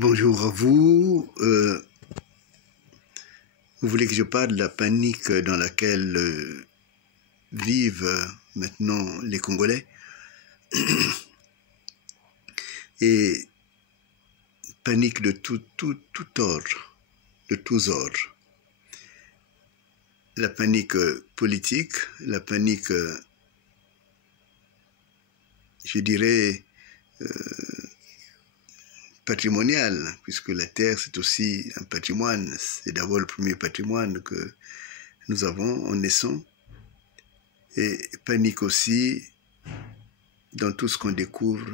Bonjour à vous. Vous voulez que je parle de la panique dans laquelle vivent maintenant les Congolais et panique de tout ordre, de tous ordres. La panique politique, la panique, je dirais, patrimoniale, puisque la terre c'est aussi un patrimoine, c'est d'abord le premier patrimoine que nous avons en naissant, et panique aussi dans tout ce qu'on découvre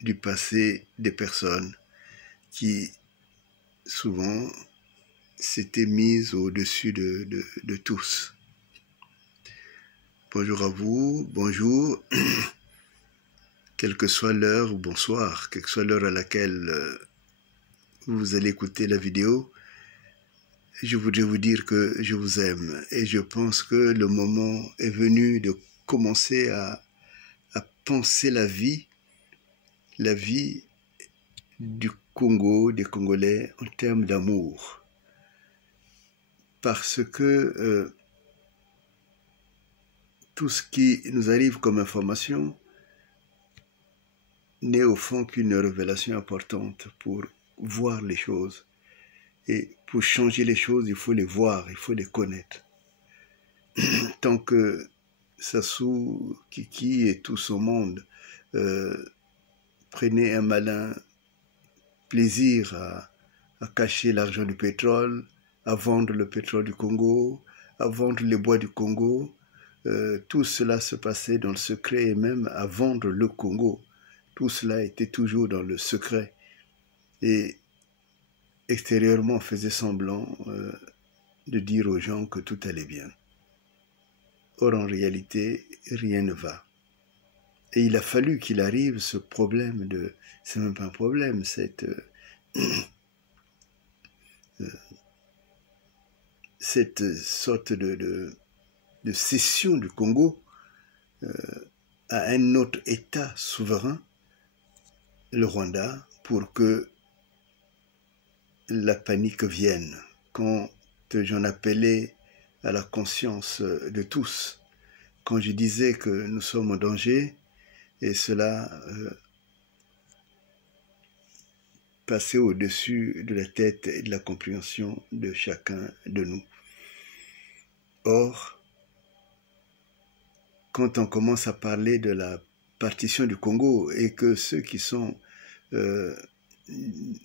du passé des personnes qui souvent s'étaient mises au-dessus de tous. Bonjour à vous, bonjour, quelle que soit l'heure, ou bonsoir, quelle que soit l'heure à laquelle vous allez écouter la vidéo, je voudrais vous dire que je vous aime et je pense que le moment est venu de commencer à penser la vie du Congo, des Congolais en termes d'amour. Parce que tout ce qui nous arrive comme information n'est au fond qu'une révélation importante pour voir les choses. Et pour changer les choses, il faut les voir, il faut les connaître. Tant que Sassou, Kiki et tout son monde prenaient un malin plaisir à cacher l'argent du pétrole, à vendre le pétrole du Congo, à vendre les bois du Congo, tout cela se passait dans le secret et même à vendre le Congo. Tout cela était toujours dans le secret. Et extérieurement, on faisait semblant de dire aux gens que tout allait bien. Or, en réalité, rien ne va. Et il a fallu qu'il arrive ce problème de... C'est même pas un problème, cette sorte de cession du Congo à un autre État souverain, le Rwanda, pour que la panique vienne. Quand j'en appelais à la conscience de tous, quand je disais que nous sommes en danger, et cela passait au-dessus de la tête et de la compréhension de chacun de nous. Or, quand on commence à parler de la partition du Congo et que ceux qui sont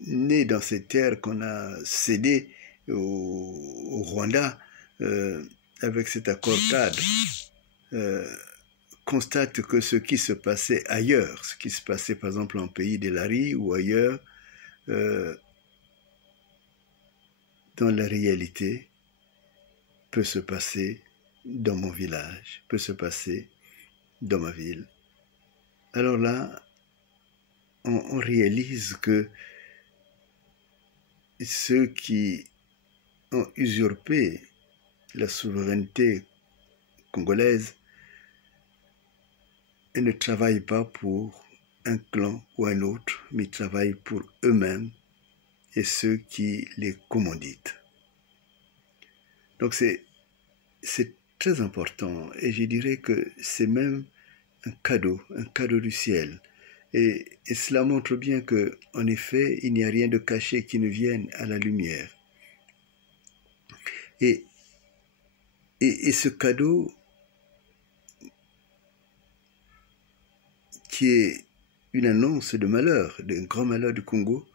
nés dans ces terres qu'on a cédées au Rwanda avec cet accord cadre, constate que ce qui se passait ailleurs, ce qui se passait par exemple en pays d'Elari ou ailleurs, dans la réalité, peut se passer dans mon village, peut se passer dans ma ville. Alors là, on réalise que ceux qui ont usurpé la souveraineté congolaise ne travaillent pas pour un clan ou un autre, mais ils travaillent pour eux-mêmes et ceux qui les commanditent. Donc c'est très important et je dirais que c'est même un cadeau du ciel. Et cela montre bien qu'en effet, il n'y a rien de caché qui ne vienne à la lumière. Et ce cadeau qui est une annonce de malheur, d'un grand malheur du Congo,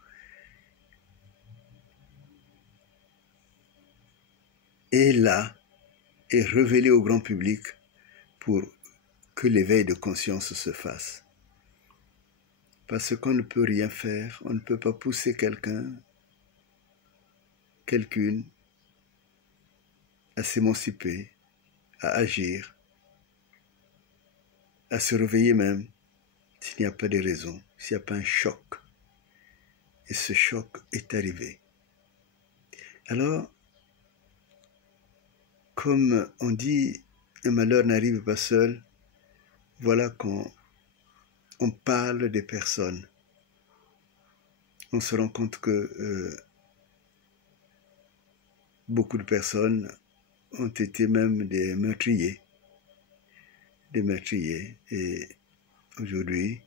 est là, est révélé au grand public pour que l'éveil de conscience se fasse. Parce qu'on ne peut rien faire, on ne peut pas pousser quelqu'une, à s'émanciper, à agir, à se réveiller même, s'il n'y a pas de raison, s'il n'y a pas un choc. Et ce choc est arrivé. Alors, comme on dit, un malheur n'arrive pas seul, voilà qu'on parle des personnes. on se rend compte que beaucoup de personnes ont été même des meurtriers. Et aujourd'hui,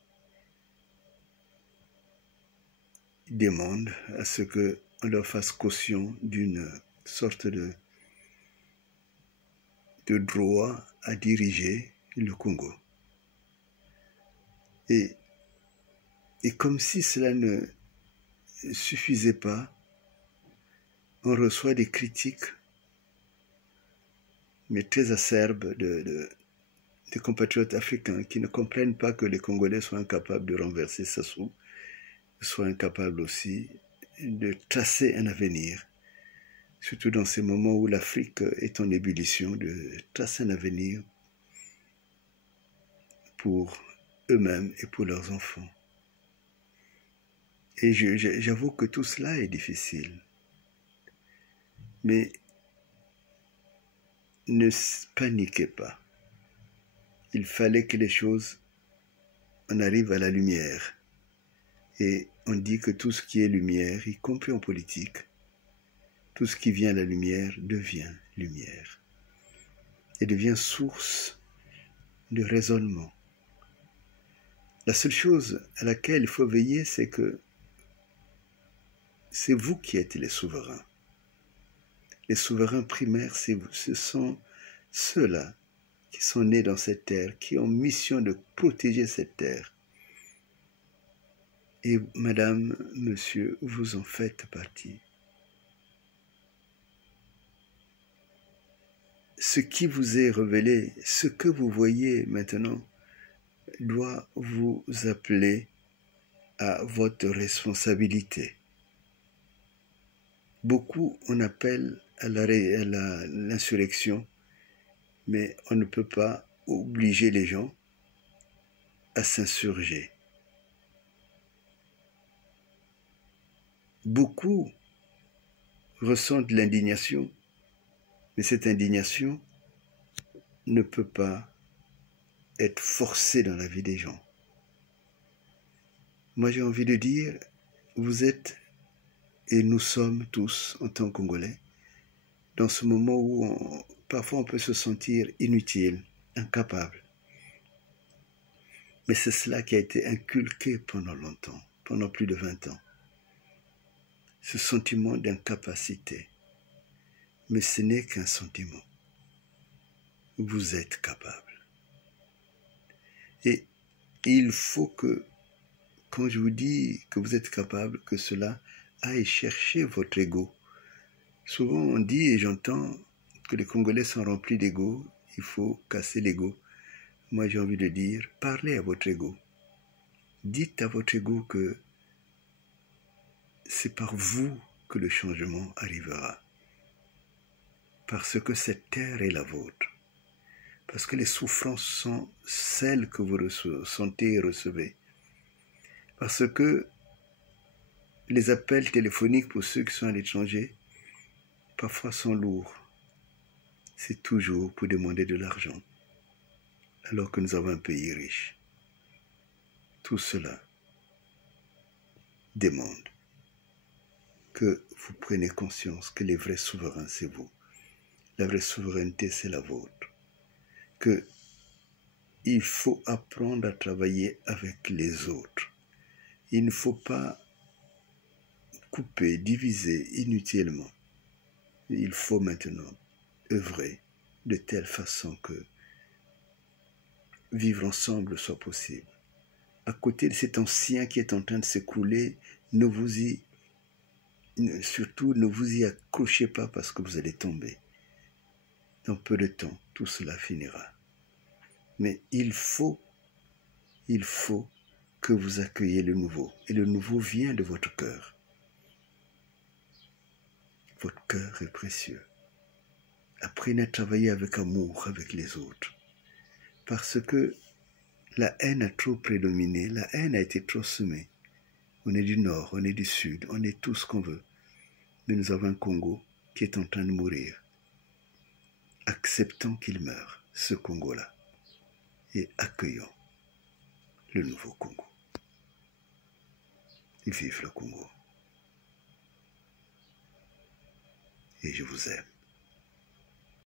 ils demandent à ce qu'on leur fasse caution d'une sorte de droit à diriger le Congo. Et comme si cela ne suffisait pas, on reçoit des critiques, mais très acerbes, des compatriotes africains qui ne comprennent pas que les Congolais soient incapables de renverser Sassou, soient incapables aussi de tracer un avenir, surtout dans ces moments où l'Afrique est en ébullition, de tracer un avenir pour eux-mêmes et pour leurs enfants. Et j'avoue que tout cela est difficile. Mais ne paniquez pas. Il fallait que les choses, on arrive à la lumière. Et on dit que tout ce qui est lumière, y compris en politique, tout ce qui vient à la lumière devient lumière. Et devient source de raisonnement. La seule chose à laquelle il faut veiller, c'est que c'est vous qui êtes les souverains. Les souverains primaires, c'est vous. Ce sont ceux-là qui sont nés dans cette terre, qui ont mission de protéger cette terre. Et madame, monsieur, vous en faites partie. Ce qui vous est révélé, ce que vous voyez maintenant, doit vous appeler à votre responsabilité. Beaucoup on appelle à l'insurrection, mais on ne peut pas obliger les gens à s'insurger. Beaucoup ressentent l'indignation, mais cette indignation ne peut pas être forcée dans la vie des gens. Moi, j'ai envie de dire, vous êtes, et nous sommes tous, en tant que Congolais, dans ce moment où parfois on peut se sentir inutile, incapable. Mais c'est cela qui a été inculqué pendant longtemps, pendant plus de 20 ans. Ce sentiment d'incapacité. Mais ce n'est qu'un sentiment. Vous êtes capable. Et il faut que, quand je vous dis que vous êtes capable, que cela aille chercher votre ego. Souvent on dit, et j'entends, que les Congolais sont remplis d'ego, il faut casser l'ego. Moi j'ai envie de dire, parlez à votre ego. Dites à votre ego que c'est par vous que le changement arrivera. Parce que cette terre est la vôtre. Parce que les souffrances sont celles que vous ressentez et recevez. Parce que les appels téléphoniques pour ceux qui sont à l'étranger, parfois sont lourds. C'est toujours pour demander de l'argent, alors que nous avons un pays riche. Tout cela demande que vous preniez conscience que les vrais souverains, c'est vous. La vraie souveraineté, c'est la vôtre. qu'il faut apprendre à travailler avec les autres. Il ne faut pas couper, diviser inutilement. Il faut maintenant œuvrer de telle façon que vivre ensemble soit possible. À côté de cet ancien qui est en train de s'écrouler, surtout ne vous y accrochez pas parce que vous allez tomber. Dans peu de temps, tout cela finira. Mais il faut que vous accueilliez le nouveau. Et le nouveau vient de votre cœur. Votre cœur est précieux. Apprenez à travailler avec amour avec les autres. Parce que la haine a trop prédominé, la haine a été trop semée. On est du nord, on est du sud, on est tout ce qu'on veut. Mais nous avons un Congo qui est en train de mourir. Acceptons qu'il meure, ce Congo-là. Et accueillons le nouveau Congo. Vive le Congo. et je vous aime.